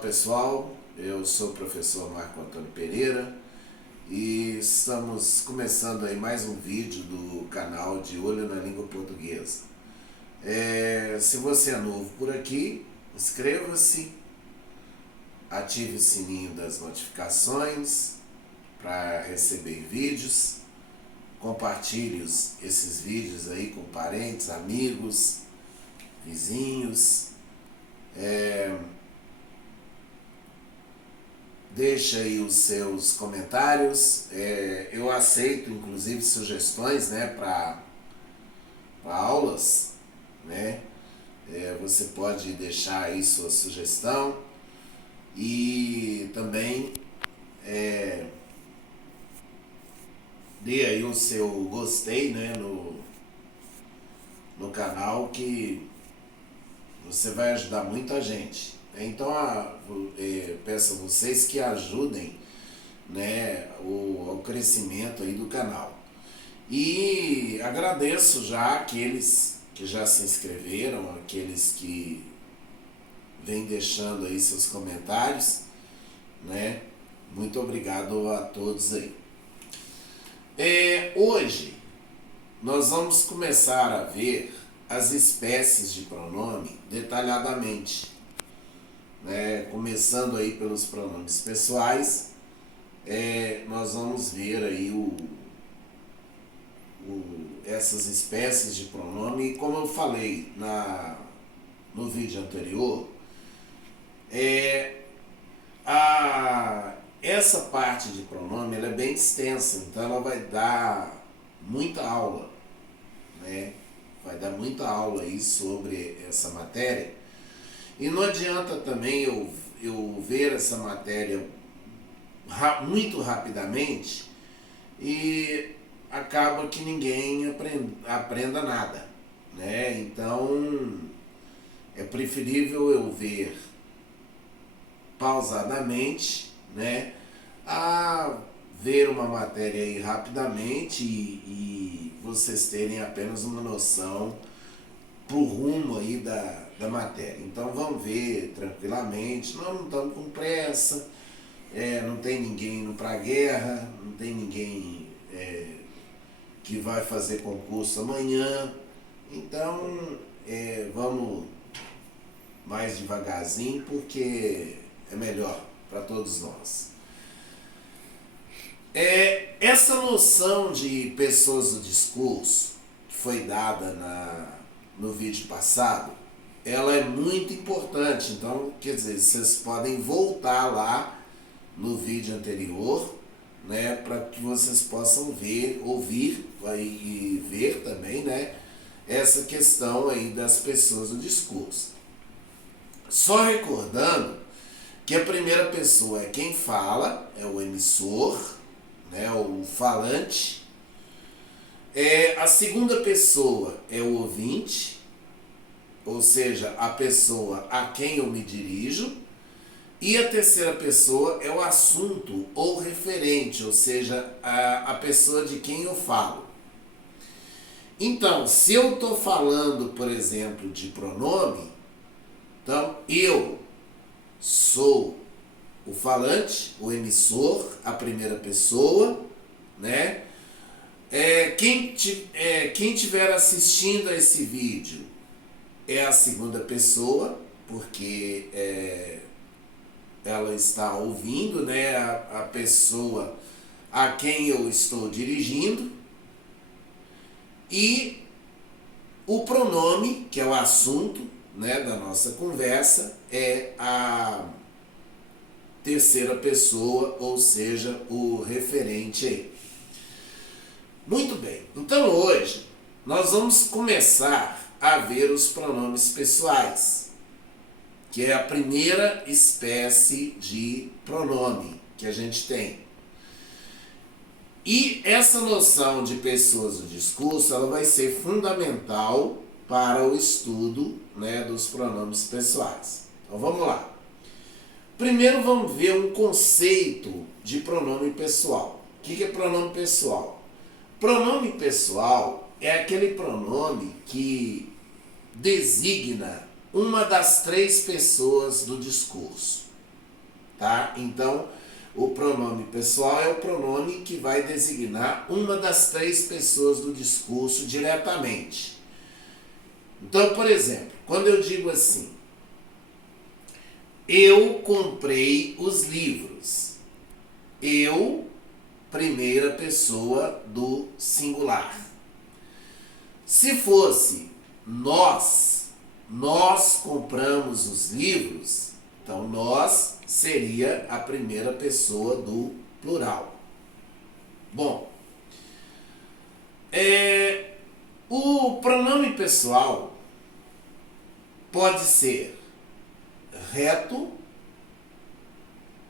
pessoal, eu sou o professor Marco Antônio Pereira e estamos começando aí mais um vídeo do canal De Olho na Língua Portuguesa. Se você é novo por aqui, inscreva-se, ative o sininho das notificações para receber vídeos, compartilhe esses vídeos aí com parentes, amigos, vizinhos. Deixa aí os seus comentários, eu aceito inclusive sugestões, para aulas, você pode deixar aí sua sugestão e também dê aí o seu gostei, no canal, que você vai ajudar muita gente. Então peço a vocês que ajudem ao crescimento aí do canal. E agradeço já aqueles que já se inscreveram, aqueles que vêm deixando aí seus comentários, Muito obrigado a todos aí. Hoje nós vamos começar a ver as espécies de pronome detalhadamente. Começando aí pelos pronomes pessoais, nós vamos ver aí essas espécies de pronome. E como eu falei no vídeo anterior, essa parte de pronome ela é bem extensa, então ela vai dar muita aula, vai dar muita aula aí sobre essa matéria. E não adianta também eu ver essa matéria muito rapidamente e acaba que ninguém aprenda nada, Então é preferível eu ver pausadamente, a ver uma matéria aí rapidamente e vocês terem apenas uma noção pro rumo aí da matéria. Então vamos ver tranquilamente, nós não estamos com pressa, não tem ninguém indo para a guerra, não tem ninguém que vai fazer concurso amanhã, então vamos mais devagarzinho, porque é melhor para todos nós. Essa noção de pessoas do discurso que foi dada no vídeo passado, ela é muito importante. Então, quer dizer, vocês podem voltar lá no vídeo anterior, para que vocês possam ouvir e ver também, essa questão aí das pessoas do discurso. Só recordando que a primeira pessoa é quem fala, é o emissor, o falante. A segunda pessoa é o ouvinte, ou seja, a pessoa a quem eu me dirijo. E a terceira pessoa é o assunto ou referente, ou seja, a pessoa de quem eu falo. Então, se eu estou falando, por exemplo, de pronome, então eu sou o falante, o emissor, a primeira pessoa, Quem estiver assistindo a esse vídeo é a segunda pessoa, porque ela está ouvindo, a pessoa a quem eu estou dirigindo. E o pronome, que é o assunto, da nossa conversa, é a terceira pessoa, ou seja, o referente aí. Muito bem, então hoje nós vamos começar a ver os pronomes pessoais, que é a primeira espécie de pronome que a gente tem. E essa noção de pessoas do discurso, ela vai ser fundamental para o estudo, dos pronomes pessoais. Então vamos lá. Primeiro vamos ver um conceito de pronome pessoal. O que é pronome pessoal? Pronome pessoal é aquele pronome que designa uma das três pessoas do discurso. tá? Então, o pronome pessoal é o pronome que vai designar uma das três pessoas do discurso diretamente. Então, por exemplo, quando eu digo assim, eu comprei os livros. Eu, primeira pessoa do singular. Se fosse nós compramos os livros, então nós seria a primeira pessoa do plural. Bom, o pronome pessoal pode ser reto,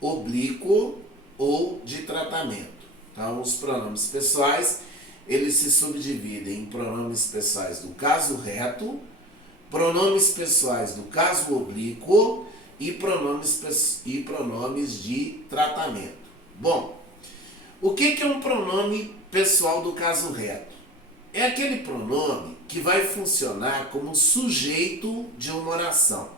oblíquo ou de tratamento. Então, os pronomes pessoais, eles se subdividem em pronomes pessoais do caso reto, pronomes pessoais do caso oblíquo e pronomes de tratamento. Bom, o que é um pronome pessoal do caso reto? É aquele pronome que vai funcionar como sujeito de uma oração.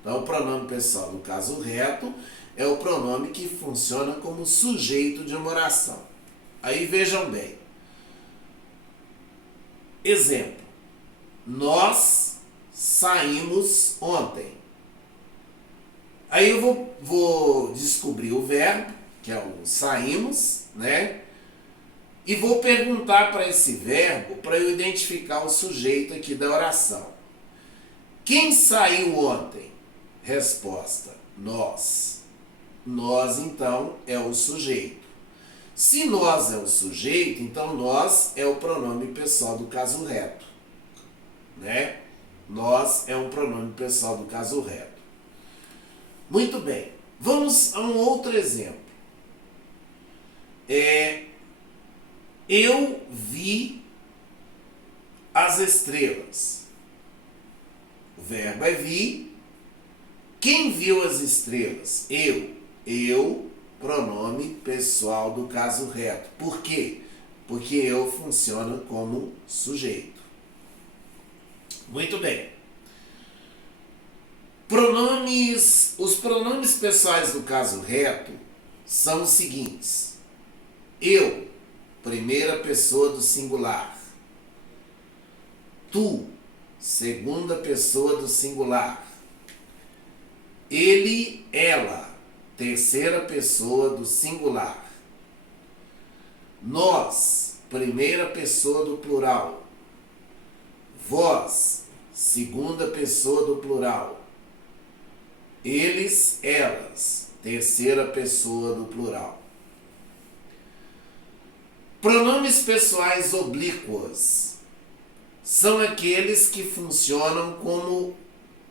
Então, o pronome pessoal do caso reto é o pronome que funciona como sujeito de uma oração. Aí vejam bem. Exemplo. Nós saímos ontem. Aí eu vou descobrir o verbo, que é o saímos, né? E vou perguntar para esse verbo para eu identificar o sujeito aqui da oração. Quem saiu ontem? Resposta: nós. Nós, então, é o sujeito. Se nós é o sujeito, então nós é o pronome pessoal do caso reto. Né? Nós é um pronome pessoal do caso reto. Muito bem. Vamos a um outro exemplo. Eu vi as estrelas. O verbo é vi. Quem viu as estrelas? Eu. Eu, pronome pessoal do caso reto. Por quê? Porque eu funciona como sujeito. Muito bem. Os pronomes pessoais do caso reto são os seguintes. Eu, primeira pessoa do singular. Tu, segunda pessoa do singular. Ele, ela, terceira pessoa do singular. Nós, primeira pessoa do plural. Vós, segunda pessoa do plural. Eles, elas, terceira pessoa do plural. Pronomes pessoais oblíquos são aqueles que funcionam como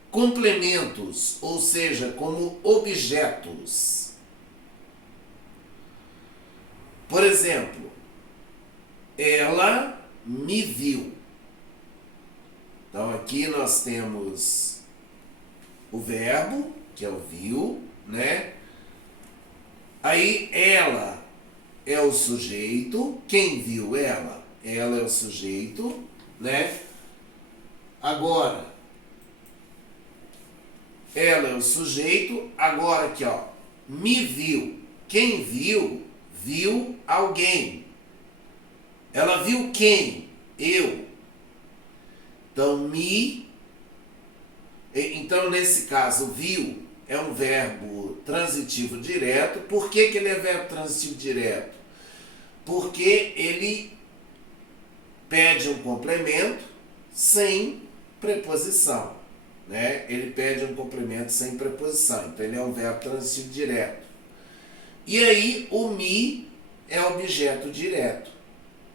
complementos, ou seja, como objetos. Por exemplo, ela me viu. Então aqui nós temos o verbo, que é o viu, né? Aí ela é o sujeito. Quem viu ela? Ela é o sujeito, né? Agora, ela é o sujeito. Agora aqui, ó, me viu. Quem viu? Viu alguém. Ela viu quem? Eu. Então, nesse caso, viu é um verbo transitivo direto. Por que ele é verbo transitivo direto? Porque ele pede um complemento sem preposição. Né? Ele pede um complemento sem preposição. Então, ele é um verbo transitivo direto. E aí, o me é objeto direto.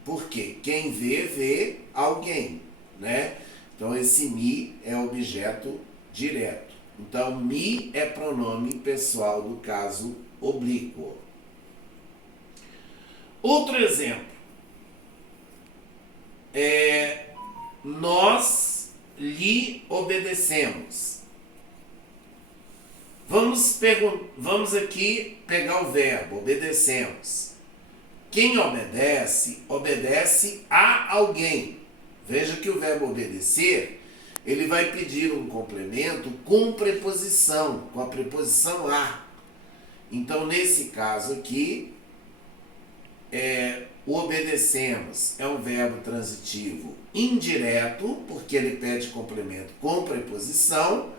Por quê? Quem vê alguém. Né? Então, esse me é objeto direto. Então, me é pronome pessoal do caso oblíquo. Outro exemplo. Nós lhe obedecemos. Vamos aqui pegar o verbo, obedecemos. Quem obedece, obedece a alguém. Veja que o verbo obedecer, ele vai pedir um complemento com preposição, com a preposição a. Então, nesse caso aqui, o obedecemos é um verbo transitivo indireto, porque ele pede complemento com preposição,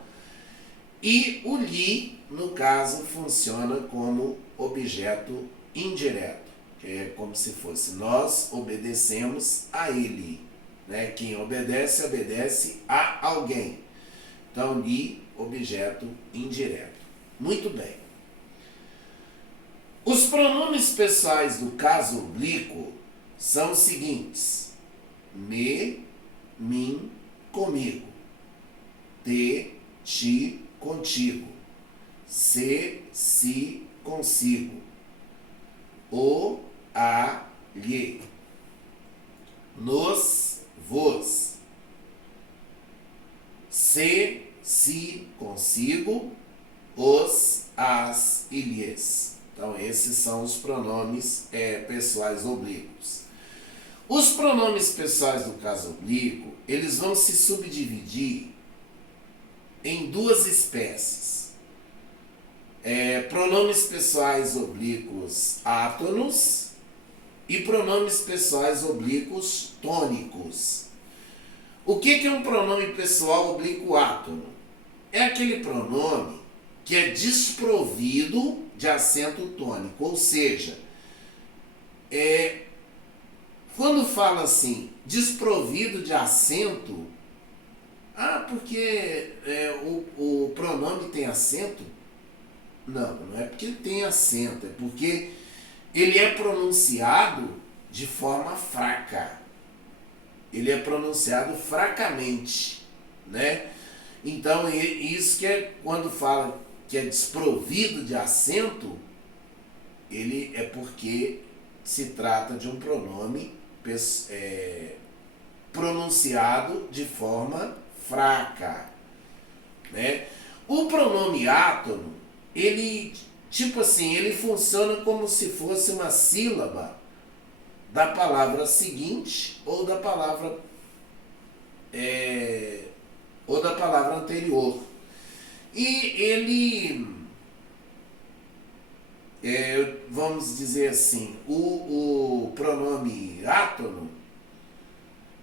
e o li, no caso, funciona como objeto indireto, que é como se fosse nós obedecemos a ele. Né? Quem obedece, obedece a alguém. Então, li, objeto indireto. Muito bem. Os pronomes pessoais do caso oblíquo são os seguintes: me, mim, comigo; te, ti, contigo; se, si, consigo; o, a, lhe; nos, vos; se, si, consigo; os, as e lhes. Então, esses são os pronomes pessoais oblíquos. Os pronomes pessoais do caso oblíquo, eles vão se subdividir em duas espécies. Pronomes pessoais oblíquos átonos e pronomes pessoais oblíquos tônicos. O que é um pronome pessoal oblíquo átono? É aquele pronome que é desprovido de acento tônico, ou seja, quando fala assim, desprovido de acento, porque o pronome tem acento? Não, não é porque ele tem acento, é porque ele é pronunciado de forma fraca. Ele é pronunciado fracamente, né? Então, isso que é quando fala que é desprovido de acento, ele é porque se trata de um pronome pronunciado de forma fraca, né? O pronome átono, ele funciona como se fosse uma sílaba da palavra seguinte ou da palavra anterior. E ele, vamos dizer assim, o pronome átono,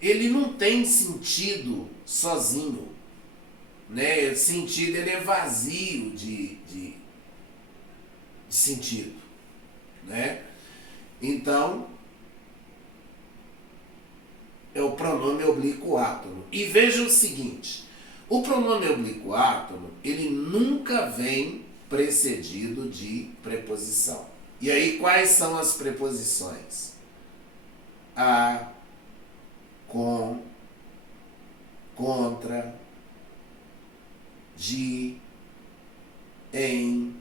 ele não tem sentido sozinho, né? O sentido, ele é vazio de sentido, né? Então, é o pronome oblíquo átono. E veja o seguinte, o pronome oblíquo átono, ele nunca vem precedido de preposição. E aí, quais são as preposições? A, com, contra, de, em,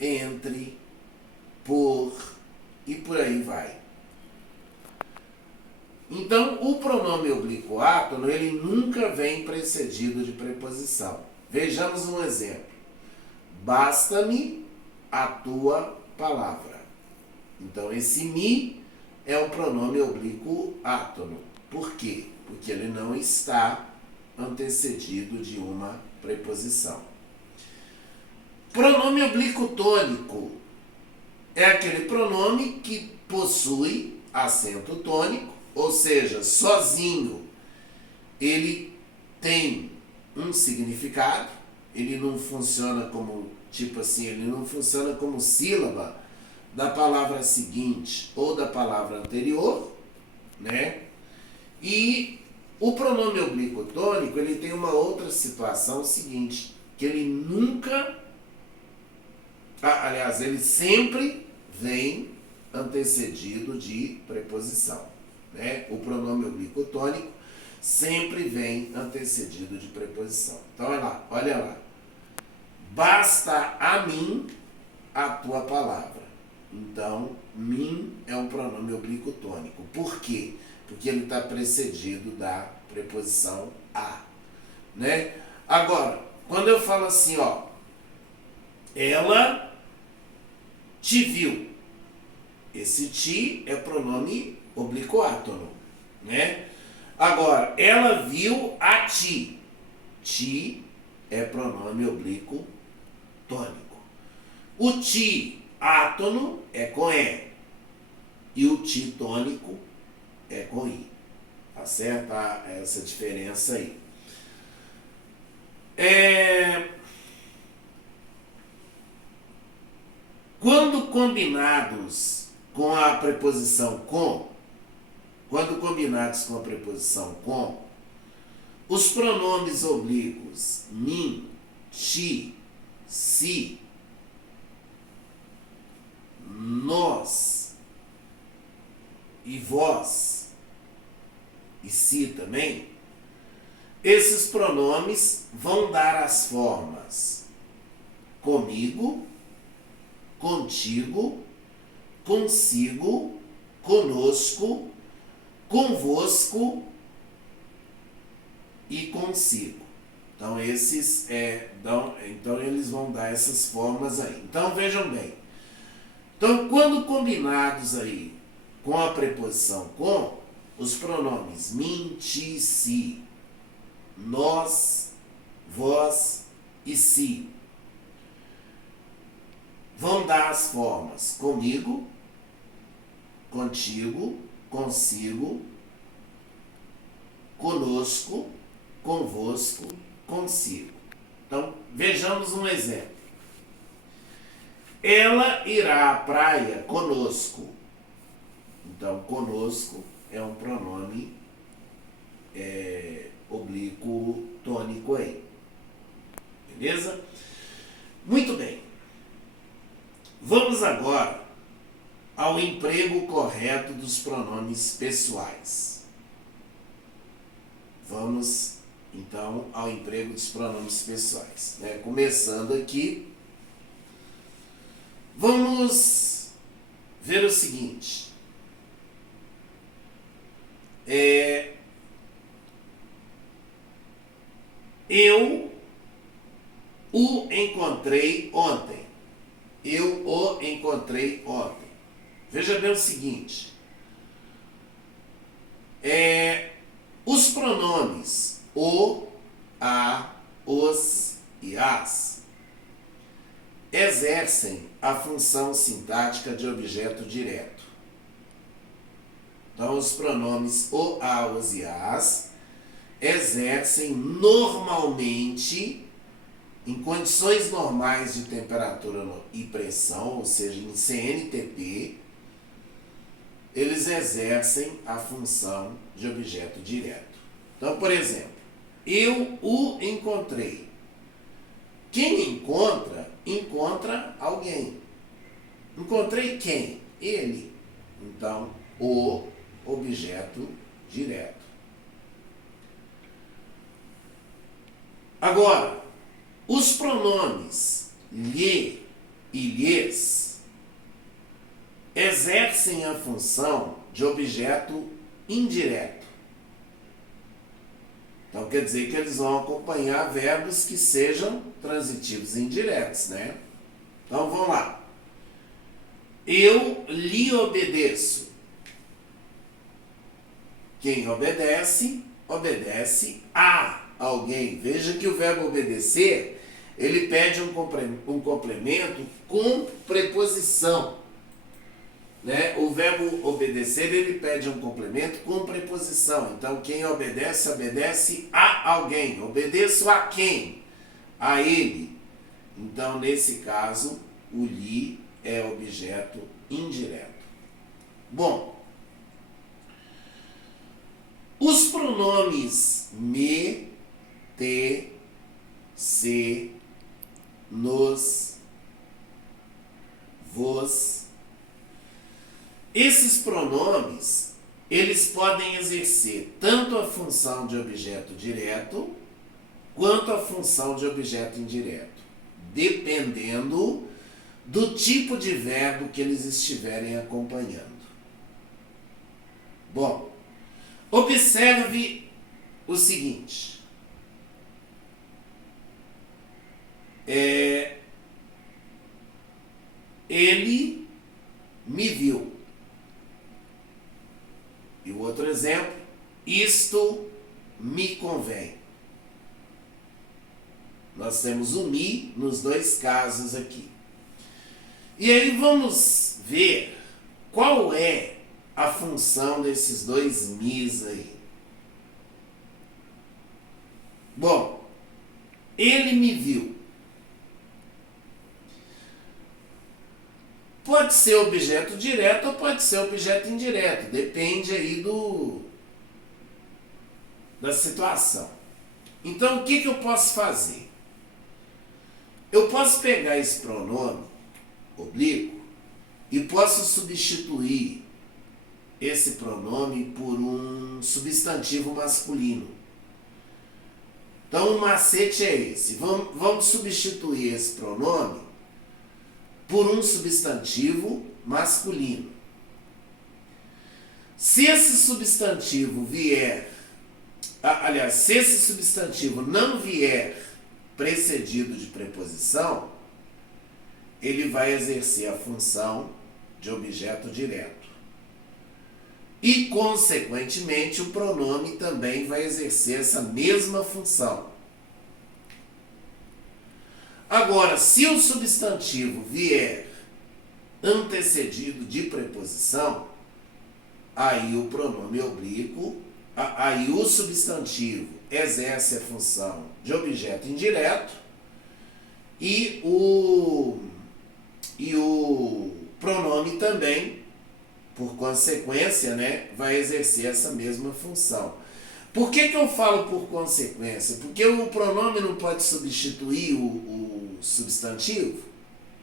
entre, por e por aí vai. Então, o pronome oblíquo átono, ele nunca vem precedido de preposição. Vejamos um exemplo. Basta-me a tua palavra. Então, esse me é um pronome oblíquo átono. Por quê? Porque ele não está antecedido de uma preposição. Pronome oblíquo tônico é aquele pronome que possui acento tônico, ou seja, sozinho ele tem um significado, ele não funciona como, ele não funciona como sílaba da palavra seguinte ou da palavra anterior, né? E o pronome oblíquo tônico, ele tem uma outra situação seguinte, que ele nunca, ele sempre vem antecedido de preposição, né? O pronome oblíquo tônico sempre vem antecedido de preposição. Então, olha lá. Basta a mim a tua palavra. Então, mim é um pronome oblíquo tônico. Por quê? Porque ele está precedido da preposição a, né? Agora, quando eu falo assim, ela te viu. Esse ti é pronome oblíquo átono, né? Agora, ela viu a ti. Ti é pronome oblíquo tônico. O ti átono é com E e o ti tônico é com I. Tá certo? Essa diferença aí. Quando combinados com a preposição com, os pronomes oblíquos mim, ti, si, nós e vós e si também, esses pronomes vão dar as formas comigo, contigo, consigo, conosco, convosco e consigo. Então eles vão dar essas formas aí. Então vejam bem. Então quando combinados aí com a preposição com, os pronomes mim, ti, si, nós, vós e si vão dar as formas comigo, contigo, consigo, conosco, convosco, consigo. Então, vejamos um exemplo. Ela irá à praia conosco. Então, conosco é um pronome oblíquo tônico aí. Beleza? Muito bem. Vamos agora ao emprego correto dos pronomes pessoais. Vamos, então, ao emprego dos pronomes pessoais. Começando aqui, vamos ver o seguinte. Eu o encontrei ontem. Eu o encontrei ontem. Veja bem o seguinte. Os pronomes o, a, os e as exercem a função sintática de objeto direto. Então, os pronomes o, a, os e as exercem normalmente, em condições normais de temperatura e pressão, ou seja, em CNTP, eles exercem a função de objeto direto. Então, por exemplo, eu o encontrei. Quem encontra, encontra alguém. Encontrei quem? Ele. Então, o objeto direto. Agora, os pronomes lhe e lhes exercem a função de objeto indireto. Então quer dizer que eles vão acompanhar verbos que sejam transitivos indiretos, né? Então vamos lá. Eu lhe obedeço. Quem obedece, obedece a alguém. Veja que o verbo obedecer, ele pede um complemento com preposição. O verbo obedecer, ele pede um complemento com preposição. Então, quem obedece, obedece a alguém. Obedeço a quem? A ele. Então, nesse caso, o lhe é objeto indireto. Bom, os pronomes me, te, se, nos, vos, esses pronomes, eles podem exercer tanto a função de objeto direto, quanto a função de objeto indireto, dependendo do tipo de verbo que eles estiverem acompanhando. Bom, observe o seguinte. Ele me viu. E o outro exemplo, isto me convém. Nós temos o me nos dois casos aqui. E aí vamos ver qual é a função desses dois me's aí. Bom, ele me viu. Pode ser objeto direto ou pode ser objeto indireto. Depende aí da situação. Então, o que eu posso fazer? Eu posso pegar esse pronome oblíquo e posso substituir esse pronome por um substantivo masculino. Então, o macete é esse. Vamos substituir esse pronome por um substantivo masculino. Se esse substantivo vier, aliás, se esse substantivo não vier precedido de preposição, ele vai exercer a função de objeto direto. E, consequentemente, o pronome também vai exercer essa mesma função. Agora, se o substantivo vier antecedido de preposição, aí o pronome oblíquo, aí o substantivo exerce a função de objeto indireto e o pronome também, por consequência, né, vai exercer essa mesma função. Por que eu falo por consequência? Porque o pronome não pode substituir o substantivo,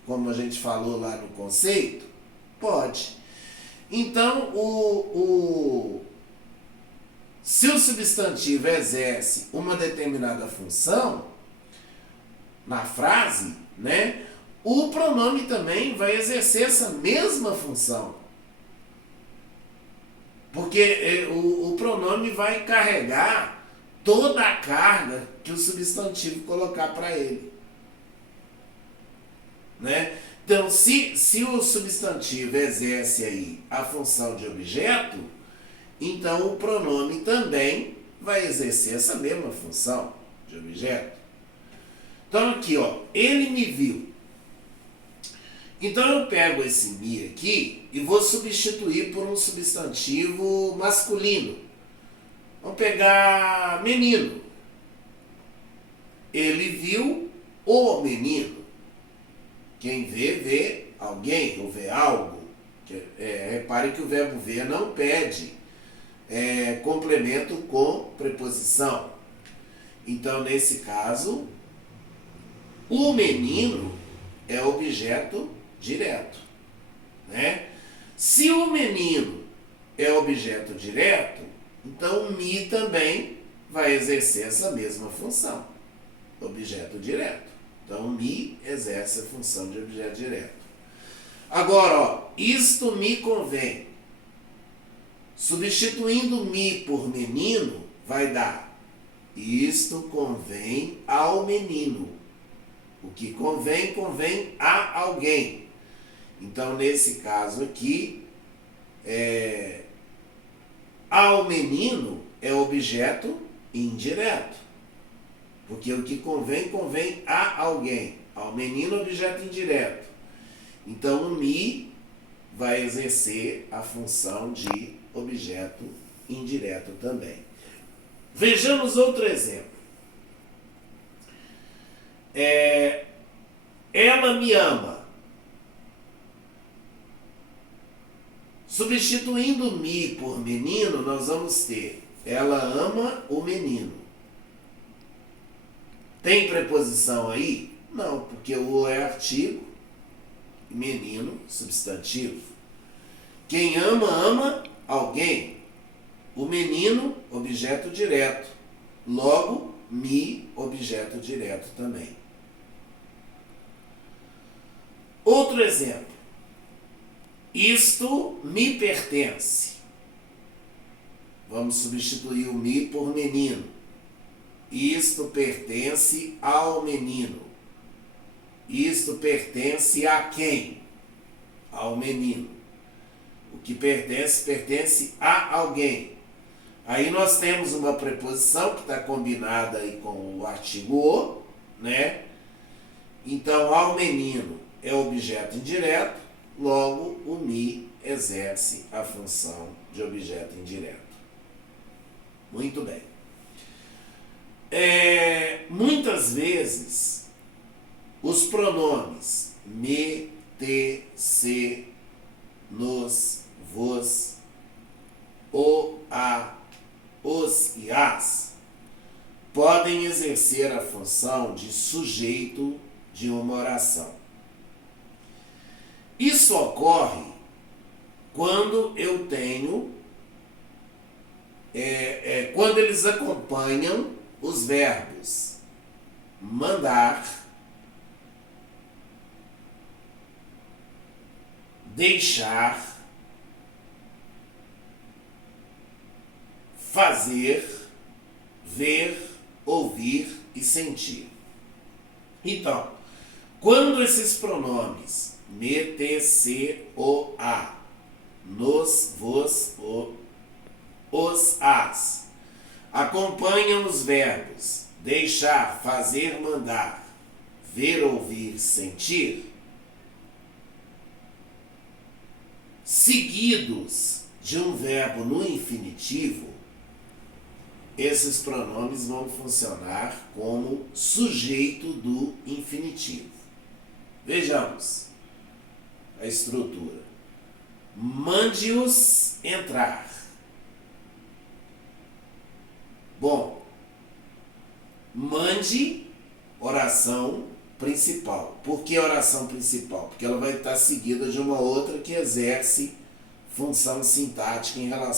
como a gente falou lá no conceito? Pode. Então, se o substantivo exerce uma determinada função na frase, né, o pronome também vai exercer essa mesma função. Porque o pronome vai carregar toda a carga que o substantivo colocar para ele. Né? Então, se o substantivo exerce aí a função de objeto, então o pronome também vai exercer essa mesma função de objeto. Então aqui, ó, ele me viu. Então eu pego esse me aqui e vou substituir por um substantivo masculino. Vamos pegar menino. Ele viu o menino. Quem vê alguém ou vê algo. Repare que o verbo ver não pede complemento com preposição. Então, nesse caso, o menino é objeto direto. Né? Se o menino é objeto direto, então o me também vai exercer essa mesma função. Objeto direto. Então, me exerce a função de objeto direto. Agora, ó, isto me convém. Substituindo me por menino, vai dar isto convém ao menino. O que convém, convém a alguém. Então, nesse caso aqui, ao menino é objeto indireto. Porque o que convém, convém a alguém. Ao menino, objeto indireto. Então, o me vai exercer a função de objeto indireto também. Vejamos outro exemplo. Ela me ama. Substituindo me por menino, nós vamos ter ela ama o menino. Tem preposição aí? Não, porque o é artigo e menino, substantivo. Quem ama, ama alguém. O menino, objeto direto. Logo, me, objeto direto também. Outro exemplo. Isto me pertence. Vamos substituir o me por menino. Isto pertence ao menino. Isto pertence a quem? Ao menino. O que pertence, pertence a alguém. Aí nós temos uma preposição que está combinada aí com o artigo o, né? Então, ao menino é objeto indireto, logo o me exerce a função de objeto indireto. Muito bem. Muitas vezes, os pronomes me, te, se, nos, vos, o, a, os e as podem exercer a função de sujeito de uma oração. Isso ocorre quando eu tenho, quando eles acompanham os verbos mandar, deixar, fazer, ver, ouvir e sentir. Então, quando esses pronomes me, te, se, o, a, nos, vos, os, as acompanham os verbos deixar, fazer, mandar, ver, ouvir, sentir, seguidos de um verbo no infinitivo, esses pronomes vão funcionar como sujeito do infinitivo. Vejamos a estrutura. Mande-os entrar. Bom, mande, oração principal. Por que oração principal? Porque ela vai estar seguida de uma outra que exerce função sintática em relação